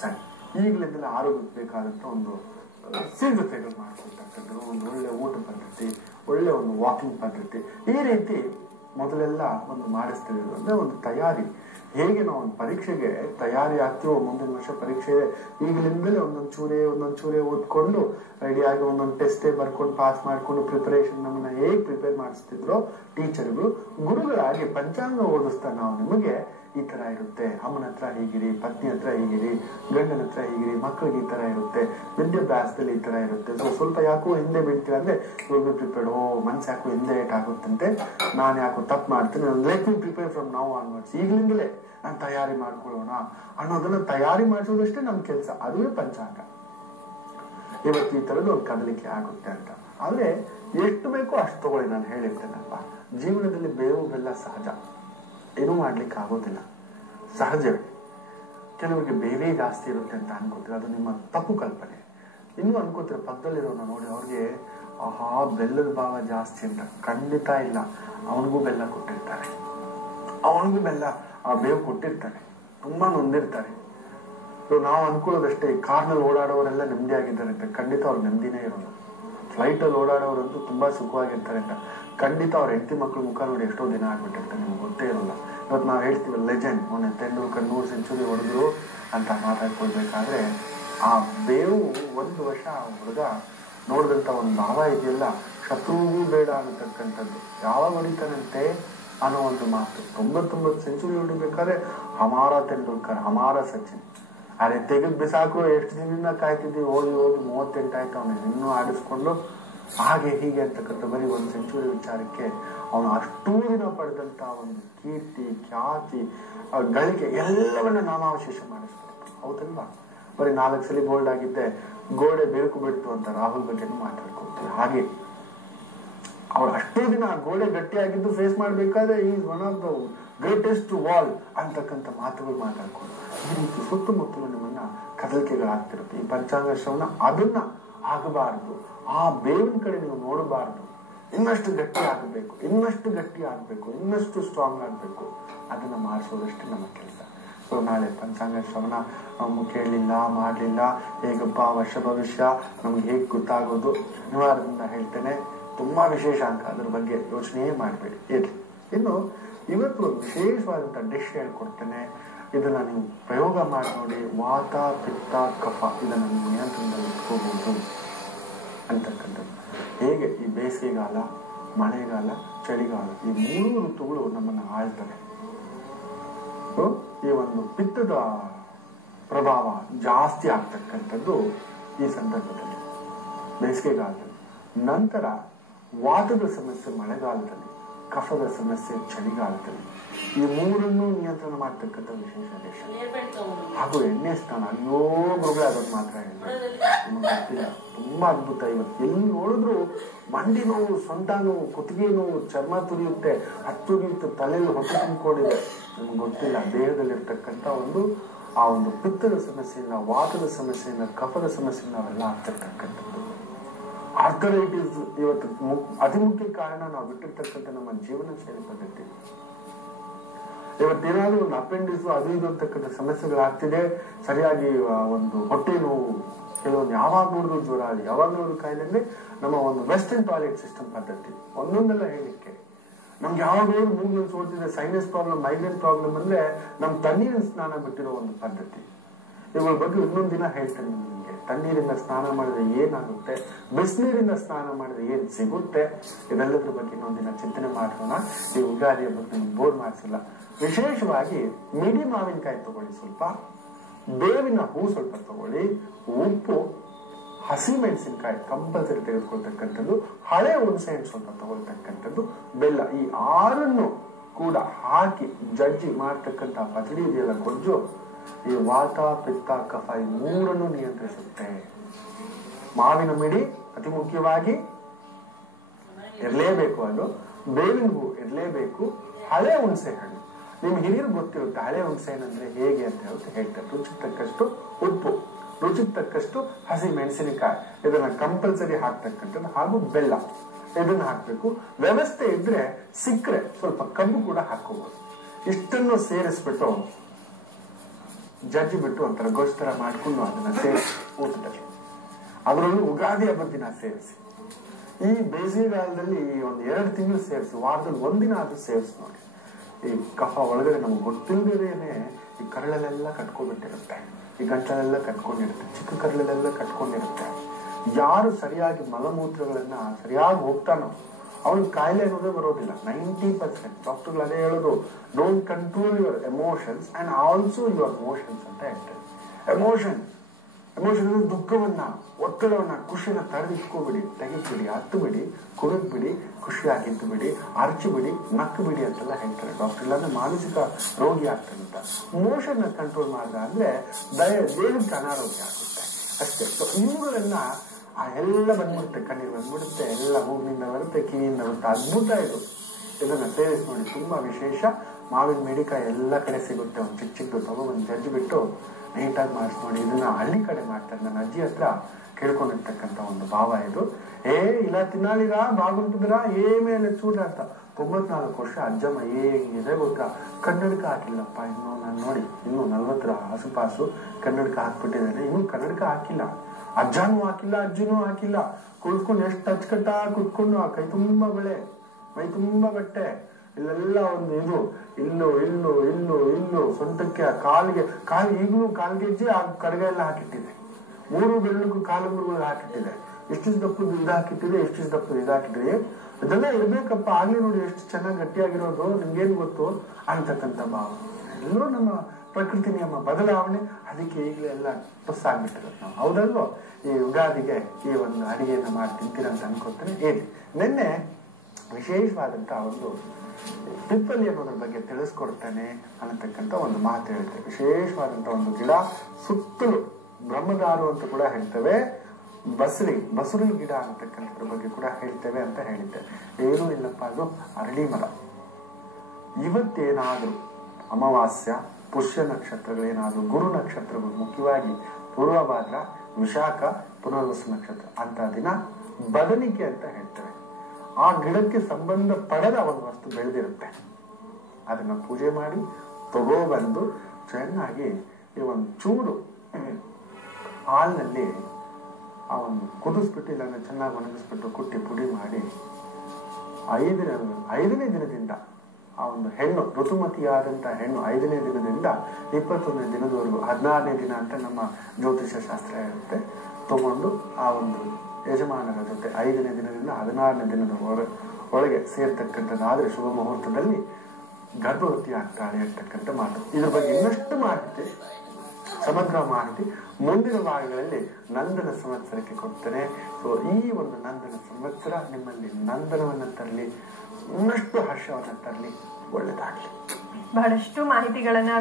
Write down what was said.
ಸರಿ, ಈಗಲಿಂದಲೇ ಆರೋಗ್ಯಕ್ಕೆ ಬೇಕಾದಂತ ಒಂದು ಸಿದ್ಧತೆಗಳು ಮಾಡ್ಕೊಳ್ತಕ್ಕಂಥದ್ದು, ಒಂದು ಒಳ್ಳೆ ಊಟ ಪದ್ಧತಿ, ಒಳ್ಳೆ ಒಂದು ವಾಕಿಂಗ್ ಪದ್ಧತಿ, ಈ ರೀತಿ ಮೊದಲೆಲ್ಲ ಒಂದು ಮಾಡಿಸ್ತೀವಿ. ಅಂದ್ರೆ ಒಂದು ತಯಾರಿ, ಹೇಗೆ ನಾವು ಒಂದು ಪರೀಕ್ಷೆಗೆ ತಯಾರಿ ಆಗ್ತೀವೋ, ಮುಂದಿನ ವರ್ಷ ಪರೀಕ್ಷೆ ಈಗಲಿಂದಲೇ ಒಂದೊಂದ್ ಚೂರೆ ಓದ್ಕೊಂಡು ರೆಡಿಯಾಗಿ ಒಂದೊಂದು ಟೆಸ್ಟೇ ಬರ್ಕೊಂಡು ಪಾಸ್ ಮಾಡ್ಕೊಂಡು ಪ್ರಿಪರೇಷನ್ ನಮ್ಮನ್ನ ಹೇಗೆ ಪ್ರಿಪೇರ್ ಮಾಡಿಸ್ತಿದ್ರೋ ಟೀಚರ್ಗಳು, ಗುರುಗಳಾಗಿ ಪಂಚಾಂಗ ಓದಿಸ್ತಾ ನಾವು ನಿಮಗೆ ಈ ತರ ಇರುತ್ತೆ, ಅಮ್ಮನ ಹತ್ರ ಹೀಗಿರಿ, ಪತ್ನಿ ಹತ್ರ ಹೀಗಿರಿ, ಗಂಡನ ಹತ್ರ ಹೀಗಿರಿ, ಮಕ್ಕಳಿಗೆ ಈ ತರ ಇರುತ್ತೆ, ವಿದ್ಯಾಭ್ಯಾಸದಲ್ಲಿ ಈ ತರ ಇರುತ್ತೆ. ಸೊ ಸ್ವಲ್ಪ ಯಾಕೋ ಹಿಂದೆ ಬೀಳ್ತೀರ ಅಂದ್ರೆ ಇವಾಗ ಪ್ರಿಪೇರ್ಡ್, ಮನ್ಸು ಯಾಕೋ ಹಿಂದೆ ಆಗುತ್ತಂತೆ, ನಾನು ಯಾಕೋ ತಪ್ಪು ಮಾಡ್ತೀನಿ, let me prepare from now onwards, ಈಗಲಿಂದಲೇ ನಾನು ತಯಾರಿ ಮಾಡ್ಕೊಳ್ಳೋಣ ಅನ್ನೋದನ್ನ ತಯಾರಿ ಮಾಡಿಸೋದಷ್ಟೇ ನಮ್ ಕೆಲಸ, ಅದುವೇ ಪಂಚಾಂಗ. ಇವತ್ತು ಈ ತರದ್ದು ಒಂದು ಕದಲಿಕೆ ಆಗುತ್ತೆ ಅಂತ. ಆದ್ರೆ ಎಷ್ಟು ಬೇಕೋ ಅಷ್ಟು ತಗೊಳ್ಳಿ. ನಾನು ಹೇಳಿರ್ತೇನಪ್ಪ, ಜೀವನದಲ್ಲಿ ಬೇವು ಬೆಲ್ಲ ಸಹಜ, ಏನೂ ಮಾಡ್ಲಿಕ್ಕೆ ಆಗೋದಿಲ್ಲ, ಸಹಜವೇ. ಕೆಲವರಿಗೆ ಬೇವೇ ಜಾಸ್ತಿ ಇರುತ್ತೆ ಅಂತ ಅನ್ಕೋತೀರ, ಅದು ನಿಮ್ಮ ತಪ್ಪು ಕಲ್ಪನೆ. ಇನ್ನೂ ಅನ್ಕೋತೀರ ಪಕ್ಕದಲ್ಲಿರೋನ ನೋಡಿ ಅವ್ರಿಗೆ ಆಹಾ ಬೆಲ್ಲದ ಭಾವ ಜಾಸ್ತಿ ಅಂತ. ಖಂಡಿತ ಇಲ್ಲ, ಅವನಿಗೂ ಬೆಲ್ಲ ಕೊಟ್ಟಿರ್ತಾರೆ, ಅವನಿಗೂ ಬೆಲ್ಲ ಆ ಬೇವು ಕೊಟ್ಟಿರ್ತಾರೆ, ತುಂಬಾ ನೊಂದಿರ್ತಾರೆ. ನಾವು ಅನ್ಕೊಳ್ಳೋದಷ್ಟೇ, ಕಾರ್ನಲ್ಲಿ ಓಡಾಡೋರೆಲ್ಲ ನೆಮ್ಮದಿ ಆಗಿದ್ದಾರೆ ಅಂತ, ಖಂಡಿತ ಅವ್ರ ನೆಮ್ಮದಿನೇ ಇರೋಲ್ಲ. ಫ್ಲೈಟ್ ಅಲ್ಲಿ ಓಡಾಡೋರಂತೂ ತುಂಬಾ ಸುಖವಾಗಿರ್ತಾರೆ ಅಂತ, ಖಂಡಿತ ಅವ್ರ ಹೆಂಡತಿ ಮಕ್ಕಳು ಮುಖ ನೋಡಿ ಎಷ್ಟೋ ದಿನ ಆಗ್ಬಿಟ್ಟಿರ್ತಾರೆ, ನಿಮ್ಗೆ ಗೊತ್ತೇ ಇರೋಲ್ಲ. ಇವತ್ತು ನಾವು ಹೇಳ್ತೀವಿ ಲೆಜೆಂಡ್, ಮೊನ್ನೆ ತೆಂಡೂಲ್ಕರ್ 100 ಸೆಂಚುರಿ ಹೊಡೆದ್ರು ಅಂತ ಮಾತಾಡ್ಕೊಳ್ಬೇಕಾದ್ರೆ, ಆ ಬೇವು ಒಂದು ವರ್ಷ ಹುಡುಗ ನೋಡಿದಂತ ಒಂದು ಭಾವ ಇದೆಯಲ್ಲ, ಶತ್ರುಗೂ ಬೇಡ ಅನ್ನತಕ್ಕಂಥದ್ದು. ಯಾವಾಗ ಹೊಡಿತಾನಂತೆ ಅನ್ನೋ ಒಂದು ಮಾತು. 99 ಸೆಂಚುರಿ ಹೊಡಿಬೇಕಾದ್ರೆ ಹಮಾರ ತೆಂಡೂಲ್ಕರ್, ಹಮಾರ ಸಚಿನ್, ಅರೆ ತೆಗೆದು ಬಿಸಾಕು, ಎಷ್ಟು ದಿನದಿಂದ ಕಾಯ್ತಿದ್ವಿ, ಹೋಗಿ 38 ಆಯ್ತು, ಅವನು ಇನ್ನೂ ಆಡಿಸ್ಕೊಂಡು ಹಾಗೆ ಹೀಗೆ ಅಂತಕ್ಕಂಥ ಬರೀ 1 ಸೆಂಚುರಿ ವಿಚಾರಕ್ಕೆ ಅವನು ಅಷ್ಟೂ ದಿನ ಪಡೆದಂತ ಒಂದು ಕೀರ್ತಿ, ಖ್ಯಾತಿ, ಗಳಿಕೆ ಎಲ್ಲವನ್ನ ನಾಮಾವಶೇಷ ಮಾಡಿಸ್ತಾರೆ. ಹೌದಲ್ವಾ? ಬರೀ 4 ಸಲ ಬೋಲ್ಡ್ ಆಗಿದ್ದೆ, ಗೋಡೆ ಬೇಕು ಬಿಡ್ತು ಅಂತ ರಾಹುಲ್ ಬಗ್ಗೆನೂ ಮಾತಾಡ್ಕೊಳ್ತೀವಿ. ಹಾಗೆ ಅವ್ರು ಅಷ್ಟೇ ದಿನ ಗೋಡೆ ಗಟ್ಟಿಯಾಗಿದ್ದು ಫೇಸ್ ಮಾಡ್ಬೇಕಾದ್ರೆ is one of the greatest wall ಅಂತಕ್ಕಂಥ ಮಾತುಗಳು ಮಾತಾಡ್ಕೊಂಡು, ಈ ರೀತಿ ಸುತ್ತಮುತ್ತಲು ನಿಮ್ಮನ್ನ ಕದಲಿಕೆಗಳಾಗ್ತಿರುತ್ತೆ. ಈ ಪಂಚಾಂಗ ಶ್ರವಣ ಅದನ್ನ ಆಗಬಾರದು, ಆ ಬೇವಿನ ಕಡೆ ನೀವು ನೋಡಬಾರದು. ಇನ್ನಷ್ಟು ಗಟ್ಟಿ ಆಗಬೇಕು, ಇನ್ನಷ್ಟು ಗಟ್ಟಿ ಆಗ್ಬೇಕು, ಇನ್ನಷ್ಟು ಸ್ಟ್ರಾಂಗ್ ಆಗ್ಬೇಕು, ಅದನ್ನ ಮಾಡಿಸೋದಷ್ಟೇ ನಮ್ಮ ಕೆಲಸ. ಸೊ ನಾಳೆ ಪಂಚಾಂಗ ಶ್ರವಣ ನಾವು ಕೇಳಲಿಲ್ಲ, ಮಾಡ್ಲಿಲ್ಲ, ಹೇಗಪ್ಪ ವರ್ಷ ಭವಿಷ್ಯ ನಮ್ಗೆ ಹೇಗೆ ಗೊತ್ತಾಗೋದು, ಶನಿವಾರದಿಂದ ಹೇಳ್ತೇನೆ. ತುಂಬಾ ವಿಶೇಷ ಅಂಕ, ಅದ್ರ ಬಗ್ಗೆ ಯೋಚನೆ ಮಾಡಬೇಡಿ, ಇರ್ಲಿ. ಇನ್ನು ಇವತ್ತು ಒಂದು ವಿಶೇಷವಾದಂತಹ ಡಿಶ್ ಹೇಳ್ಕೊಡ್ತೇನೆ, ಇದನ್ನ ನೀವು ಪ್ರಯೋಗ ಮಾಡಿ ನೋಡಿ. ವಾತ ಪಿತ್ತ ಕಫ ಇದನ್ನ ನೀವು ನಿಯಂತ್ರಣದಲ್ಲಿ ಇಟ್ಕೋಬಹುದು ಅಂತಕ್ಕಂಥದ್ದು. ಹೇಗೆ ಈ ಬೇಸಿಗೆಗಾಲ, ಮಳೆಗಾಲ, ಚಳಿಗಾಲ, ಈ 3 ಋತುಗಳು ನಮ್ಮನ್ನ ಆಳ್ತವೆ. ಈ ಒಂದು ಪಿತ್ತದ ಪ್ರಭಾವ ಜಾಸ್ತಿ ಆಗ್ತಕ್ಕಂಥದ್ದು ಈ ಸಂದರ್ಭದಲ್ಲಿ ಬೇಸಿಗೆಗಾಲದಲ್ಲಿ. ನಂತರ ವಾತದ ಸಮಸ್ಯೆ ಮಳೆಗಾಲದಲ್ಲಿ, ಕಫದ ಸಮಸ್ಯೆ ಚಳಿಗಾಲದಲ್ಲಿ. ಈ 3 ನಿಯಂತ್ರಣ ಮಾಡ್ತಕ್ಕಂಥ ವಿಶೇಷ ದೇಶ. ಹಾಗೂ ಎಣ್ಣೆ ಸ್ನಾನ, ಅಯ್ಯೋ ಮೃಗ ಅದನ್ನು ಮಾತ್ರ ಹೇಳಿಲ್ಲ, ತುಂಬಾ ಅದ್ಭುತ. ಇವತ್ತು ಎಲ್ಲಿ ನೋಡಿದ್ರು ಮಂಡಿ ನೋವು, ಸೊಂಟ ನೋವು, ಕುತ್ತಿಗೆ ನೋವು, ಚರ್ಮ ತುರಿಯುತ್ತೆ, ಹತ್ತುರಿಯುತ್ತೆ, ತಲೆಯಲ್ಲಿ ಹೊಟ್ಟೆ ತುಂಬಿಕೊಂಡಿದೆ. ನಮ್ಗೆ ಗೊತ್ತಿಲ್ಲ ದೇಹದಲ್ಲಿರ್ತಕ್ಕಂಥ ಆ ಒಂದು ಪಿತ್ತದ ಸಮಸ್ಯೆಯಿಂದ, ವಾತದ ಸಮಸ್ಯೆಯಿಂದ, ಕಫದ ಸೇರಿಸಿ ನಾವೆಲ್ಲ ಆಗ್ತಿರ್ತಕ್ಕಂಥದ್ದು. ಆರ್ಥರೈಟಿಸ್ ಇವತ್ತು ಅತಿ ಮುಖ್ಯ ಕಾರಣ ನಾವು ಬಿಟ್ಟಿರ್ತಕ್ಕಂಥ ನಮ್ಮ ಜೀವನ ಶೈಲಿ ಪದ್ಧತಿ. ಇವತ್ತೇನಾದ್ರೂ ಒಂದು ಅಪೆಂಡಿಸ್ ಅದು ಇದು ಅಂತಕ್ಕಂಥ ಸಮಸ್ಯೆಗಳಾಗ್ತಿದೆ, ಸರಿಯಾಗಿ ಒಂದು ಹೊಟ್ಟೆ ನೋವು, ಕೆಲವೊಂದು ಯಾವಾಗ ನೋಡಿದ್ರು ಜ್ವರ, ಯಾವಾಗ ನೋಡಿದ್ರು ಕಾಯಿಲೆ ಅಂದ್ರೆ ನಮ್ಮ ಒಂದು ವೆಸ್ಟರ್ನ್ ಟಾಯ್ಲೆಟ್ ಸಿಸ್ಟಮ್ ಪದ್ಧತಿ. ಒಂದೊಂದೆಲ್ಲ ಹೇಳಿಕ್ಕೆ ನಮ್ಗೆ ಯಾವಾಗ ನೋಡಿದ್ರು ಮೂಗಿನ ಸೋಡ್ತಿದೆ, ಸೈನಸ್ ಪ್ರಾಬ್ಲಮ್, ಮೈಗ್ರೇನ್ ಪ್ರಾಬ್ಲಮ್ ಅಂದ್ರೆ ನಮ್ ತಣ್ಣೀರಿನ ಸ್ನಾನ ಬಿಟ್ಟಿರೋ ಒಂದು ಪದ್ಧತಿ. ಇವುಗಳ ಬಗ್ಗೆ ಇನ್ನೊಂದು ದಿನ ಹೇಳ್ತೇನೆ ನಿಮ್ಗೆ. ತಣ್ಣೀರಿಂದ ಸ್ನಾನ ಮಾಡಿದ್ರೆ ಏನಾಗುತ್ತೆ, ಬಿಸಿನೀರಿಂದ ಸ್ನಾನ ಮಾಡಿದ್ರೆ ಏನ್ ಸಿಗುತ್ತೆ, ಇದೆಲ್ಲದ್ರ ಬಗ್ಗೆ ಇನ್ನೊಂದಿನ ಚಿಂತನೆ ಮಾಡೋಣ. ಈ ಉಗಾದಿಯ ಬಗ್ಗೆ ನಿಮ್ಗೆ ಬೋರ್ ಮಾಡಿಸಿಲ್ಲ. ವಿಶೇಷವಾಗಿ ಮಿಡಿ ಮಾವಿನಕಾಯಿ ತಗೊಳ್ಳಿ, ಸ್ವಲ್ಪ ಬೇವಿನ ಹೂ ಸ್ವಲ್ಪ ತಗೊಳ್ಳಿ, ಉಪ್ಪು, ಹಸಿ ಮೆಣಸಿನಕಾಯಿ ಕಂಪಲ್ಸರಿ ತೆಗೆದುಕೊಳ್ತಕ್ಕಂಥದ್ದು, ಹಳೆ ಹುಣಸೆ ಹಣ್ಣು ಸ್ವಲ್ಪ ತಗೊಳ್ತಕ್ಕಂಥದ್ದು, ಬೆಲ್ಲ, ಈ 6 ಕೂಡ ಹಾಕಿ ಜಜ್ಜಿ ಮಾಡ್ತಕ್ಕಂಥ ಪಚಡಿ ಇದೆಯಲ್ಲ, ಗೊಜ್ಜು, ಈ ವಾತ ಪಿತ್ತ ಕಫ ಈ 3 ನಿಯಂತ್ರಿಸುತ್ತೆ. ಮಾವಿನ ಮಿಡಿ ಅತಿ ಮುಖ್ಯವಾಗಿ ಇರಲೇಬೇಕು, ಅದು ಬೇವಿನ ಹೂ ಇರಲೇಬೇಕು, ಹಳೆ ಹುಣಸೆ ಹಣ್ಣು. ನಿಮ್ ಹಿರಿಯರು ಗೊತ್ತಿರುತ್ತೆ ಹಳೆ ಹುಣಸೆ ಹಣ್ಣು ಅಂದ್ರೆ ಹೇಗೆ ಅಂತ ಹೇಳ್ತಾರೆ. ರುಚಿಗೆ ತಕ್ಕಷ್ಟು ಉಪ್ಪು, ರುಚಿಗೆ ತಕ್ಕಷ್ಟು ಹಸಿ ಮೆಣಸಿನಕಾಯಿ, ಇದನ್ನ ಕಂಪಲ್ಸರಿ ಹಾಕ್ತಕ್ಕಂಥದ್ದು, ಹಾಗೂ ಬೆಲ್ಲ ಇದನ್ನ ಹಾಕ್ಬೇಕು. ವ್ಯವಸ್ಥೆ ಇದ್ರೆ ಸಿಕ್ಕರೆ ಸ್ವಲ್ಪ ಕಬ್ಬು ಕೂಡ ಹಾಕೋಬಹುದು. ಇಷ್ಟನ್ನು ಸೇರಿಸ್ಬಿಟ್ಟು ಜಜ್ಜಿ ಬಿಟ್ಟು ಒಂಥರ ಗೊಸ್ತರ ಮಾಡ್ಕೊಂಡು ಅದನ್ನ ಸೇರಿಸಿ ಊಟದಲ್ಲಿ, ಅದರಲ್ಲೂ ಉಗಾದಿ ಹಬ್ಬದ ದಿನ ಸೇರಿಸಿ. ಈ ಬೇಸಿಗೆಗಾಲದಲ್ಲಿ ಒಂದು 2 ತಿಂಗಳು ಸೇರಿಸಿ, ವಾರದಲ್ಲಿ ಒಂದಿನ ಆದ್ರೂ ಸೇರಿಸಿ ನೋಡಿ. ಈ ಕಫ ಒಳಗಡೆ ನಮ್ಗೆ ಗೊತ್ತಿಲ್ಲದೇನೆ ಈ ಕರಳಲ್ಲೆಲ್ಲ ಕಟ್ಕೊಂಡ್ಬಿಟ್ಟಿರುತ್ತೆ, ಈ ಗಂಟಲೆಲ್ಲ ಕಟ್ಕೊಂಡಿರುತ್ತೆ, ಚಿಕ್ಕ ಕರಳಲ್ಲೆಲ್ಲ ಕಟ್ಕೊಂಡಿರುತ್ತೆ. ಯಾರು ಸರಿಯಾಗಿ ಮಲಮೂತ್ರಗಳನ್ನ ಸರಿಯಾಗಿ ಹೋಗ್ತಾನೋ ಅವನಿಗೆ ಕಾಯಿಲೆ ಅನ್ನೋದೇ ಬರೋದಿಲ್ಲ. 90% ಡಾಕ್ಟರ್ಗಳು ಅದೇ ಹೇಳೋದು, don't control your emotions and also your motions ಅಂತ ಹೇಳ್ತಾರೆ. ಎಮೋಷನ್ ಅಂದ್ರೆ ದುಃಖವನ್ನ, ಒತ್ತಡವನ್ನ, ಖುಷಿಯನ್ನ ತಡೆದಿಟ್ಕೋಬಿಡಿ, ತೆಗಿಬಿಡಿ, ಹತ್ತು ಬಿಡಿ, ಕುಡಿದ್ಬಿಡಿ, ಖುಷಿಯಾಗಿದ್ದು ಬಿಡಿ, ಅರ್ಚು ಬಿಡಿ, ನಕ್ಕು ಬಿಡಿ ಅಂತೆಲ್ಲ ಹೇಳ್ತಾರೆ ಡಾಕ್ಟರ್. ಇಲ್ಲಾಂದ್ರೆ ಮಾನಸಿಕ ರೋಗಿ ಆಗ್ತದೆ ಅಂತ. ಮೋಷನ್ ಕಂಟ್ರೋಲ್ ಮಾಡಿದ ಅಂದ್ರೆ ದೇಹಕ್ಕೆ ಅನಾರೋಗ್ಯ ಆಗುತ್ತೆ ಅಷ್ಟೇ. ಇವುಗಳನ್ನ ಎಲ್ಲ ಬಂದ್ಬಿಡುತ್ತೆ, ಕಣ್ಣೀರು ಬಂದ್ಬಿಡುತ್ತೆ, ಎಲ್ಲ ಮೂಗಿನಿಂದ ಬರುತ್ತೆ, ಕಿವಿಯಿಂದ ಬರುತ್ತೆ. ಅದ್ಭುತ ಇದು. ಇದನ್ನ ಸೇರಿಸಿ ನೋಡಿ, ತುಂಬಾ ವಿಶೇಷ. ಮಾವಿನ ಮೆಡಿಕಾಯಿ ಎಲ್ಲ ಕಡೆ ಸಿಗುತ್ತೆ, ಒಂದು ಚಿಕ್ಕ ಚಿಕ್ಕದು ತಗೊಂಡು ಜಜ್ಜಿ ಬಿಟ್ಟು ನೀಟಾಗಿ ಮಾಡಿಸಿ ನೋಡಿ. ಇದನ್ನ ಹಳ್ಳಿ ಕಡೆ ಮಾಡ್ತಾರೆ. ನನ್ನ ಅಜ್ಜಿ ಹತ್ರ ಕೇಳ್ಕೊಂಡಿರ್ತಕ್ಕಂಥ ಒಂದು ಭಾವ ಇದು. ಇಲ್ಲ ತಿನ್ನಾಲಿರಾ ಬಾಗುಂಟಿದ್ರಾ ಮೇಲೆ ಚೂಡ ಅಂತ. 94 ವರ್ಷ ಅಜ್ಜಮ್ಮ ಹೇಗಿದೆ ಗೊತ್ತಾ, ಕನ್ನಡಕ ಹಾಕಿಲ್ಲಪ್ಪ ಇನ್ನು. ನಾನು ನೋಡಿ ಇನ್ನು 40 ಆಸುಪಾಸು ಕನ್ನಡಕ ಹಾಕ್ಬಿಟ್ಟಿದ್ದೇನೆ, ಇನ್ನು ಕನ್ನಡಕ ಹಾಕಿಲ್ಲ. ಅಜ್ಜನೂ ಹಾಕಿಲ್ಲ, ಅಜ್ಜಿನೂ ಹಾಕಿಲ್ಲ. ಕುಳಿತ್ಕೊಂಡು ಎಷ್ಟು ಅಚ್ಚುಕಟ್ಟ ಕುತ್ಕೊಂಡು, ಆ ಕೈ ತುಂಬಾ ಬಳೆ, ಮೈ ತುಂಬಾ ಬಟ್ಟೆ, ಇಲ್ಲೆಲ್ಲ ಒಂದು ಇದು, ಇಲ್ಲು ಸೊಂಟಕ್ಕೆ, ಕಾಲಿಗೆ ಈಗಲೂ ಕಾಲ್ಗೆಜ್ಜೆ ಆ ಕಡಗ ಎಲ್ಲ ಹಾಕಿಟ್ಟಿದೆ. 3 ಬೆರಳಿಗೂ ಕಾಲುಗಳು ಹಾಕಿಟ್ಟಿದೆ. ಎಷ್ಟಿಷ್ಟು ದಪ್ಪದ ಇದು ಹಾಕಿಟ್ಟಿದೆ, ಎಷ್ಟಿಷ್ಟು ದಪ್ಪದ ಇದು ಹಾಕಿಟ್ಟಿದೆ. ಇದೆಲ್ಲ ಇರ್ಬೇಕಪ್ಪ, ಆಗ್ಲೇ ನೋಡಿ ಎಷ್ಟು ಚೆನ್ನಾಗಿ ಗಟ್ಟಿಯಾಗಿರೋದು, ನಿಮ್ಗೇನು ಗೊತ್ತು ಅಂತಕ್ಕಂಥ ಭಾವ. ಎಲ್ಲೋ ನಮ್ಮ ಪ್ರಕೃತಿ ನಿಯಮ ಬದಲಾವಣೆ, ಅದಕ್ಕೆ ಈಗಲೇ ಎಲ್ಲ ಆಗ್ಬಿಟ್ಟಿರೋದು ನಾವು. ಹೌದಲ್ವೋ? ಈ ಯುಗಾದಿಗೆ ಈ ಒಂದು ಅಡಿಗೆಯನ್ನ ಮಾಡಿ ತಿಂತೀರಂತ ಅನ್ಕೋತಾರೆ. ಹೇಳಿ, ನಿನ್ನೆ ವಿಶೇಷವಾದಂತಹ ಒಂದು ಪಿಪ್ಪಲಿ ಅನ್ನೋದ್ರ ಬಗ್ಗೆ ತಿಳಿಸ್ಕೊಡ್ತಾನೆ ಅನ್ನತಕ್ಕಂಥ ಒಂದು ಮಾತು ಹೇಳ್ತೇವೆ. ವಿಶೇಷವಾದಂತ ಒಂದು ಗಿಡ, ಸುತ್ತಲೂ ಬ್ರಹ್ಮದಾರು ಅಂತ ಕೂಡ ಹೇಳ್ತೇವೆ, ಬಸುರಿ ಗಿಡ ಅನ್ನತಕ್ಕಂಥದ್ರ ಬಗ್ಗೆ ಕೂಡ ಹೇಳ್ತೇವೆ ಅಂತ ಹೇಳಿದ್ದೆ. ಏನೂ ಇಲ್ಲಪ್ಪ, ಅದು ಅರಳಿ ಮರ. ಇವತ್ತೇನಾದ್ರೂ ಅಮಾವಾಸ್ಯ, ಪುಷ್ಯ ನಕ್ಷತ್ರಗಳೇನಾದ್ರೂ, ಗುರು ನಕ್ಷತ್ರಗಳು ಮುಖ್ಯವಾಗಿ ಪೂರ್ವಭಾದ್ರ, ವಿಶಾಖ, ಪುನರ್ವಸು ನಕ್ಷತ್ರ ಅಂತ ದಿನ ಬದನಿಕೆ ಅಂತ ಹೇಳ್ತೇವೆ. ಆ ಗಿಡಕ್ಕೆ ಸಂಬಂಧ ಪಡೆದ ಒಂದು ವಸ್ತು ಬೆಳೆದಿರುತ್ತೆ. ಅದನ್ನ ಪೂಜೆ ಮಾಡಿ ತಗೋಬಂದು ಚೆನ್ನಾಗಿ ಈ ಒಂದು ಚೂರು ಹಾಲಿನಲ್ಲಿ ಆ ಒಂದು ಕುದಿಸ್ಬಿಟ್ಟು, ಇಲ್ಲಾಂದ್ರೆ ಚೆನ್ನಾಗಿ ಒಣಗಿಸ್ಬಿಟ್ಟು ಕುಟ್ಟಿ ಪುಡಿ ಮಾಡಿ 5ನೇ ದಿನದಿಂದ ಆ ಒಂದು ಹೆಣ್ಣು, ಋತುಮತಿಯಾದಂತಹ ಹೆಣ್ಣು 5ನೇ ದಿನದಿಂದ 21ನೇ ದಿನದವರೆಗೂ, 16ನೇ ದಿನ ಅಂತ ನಮ್ಮ ಜ್ಯೋತಿಷ್ಯ ಶಾಸ್ತ್ರ ಇರುತ್ತೆ, ತಗೊಂಡು ಆ ಒಂದು ಯಜಮಾನರ ಜೊತೆ 5ನೇ ದಿನದಿಂದ 16ನೇ ದಿನದ ಒಳಗೆ ಸೇರ್ತಕ್ಕಂಥದ್ದಾದ್ರೆ ಶುಭ ಮುಹೂರ್ತದಲ್ಲಿ ಗರ್ಭವತಿ ಆಗ್ತಾಳೆ ಅಂತಕ್ಕಂಥ ಮಾತು. ಇದ್ರ ಬಗ್ಗೆ ಇನ್ನಷ್ಟು ಮಾಹಿತಿ, ಸಮಗ್ರ ಮಾಹಿತಿ ಮುಂದಿನ ಭಾಗಗಳಲ್ಲಿ ನಂದನ ಸಂವತ್ಸರಕ್ಕೆ ಕೊಡ್ತೇನೆ. ಸೊ ಈ ಒಂದು ನಂದನ ಸಂವತ್ಸರ ನಿಮ್ಮಲ್ಲಿ ನಂದನವನ್ನ ತರಲಿ, ಇನ್ನಷ್ಟು ಹರ್ಷವನ್ನ ತರಲಿ, ಒಳ್ಳೆದಾಗ್ಲಿ. ಬಹಳಷ್ಟು ಮಾಹಿತಿಗಳನ್ನ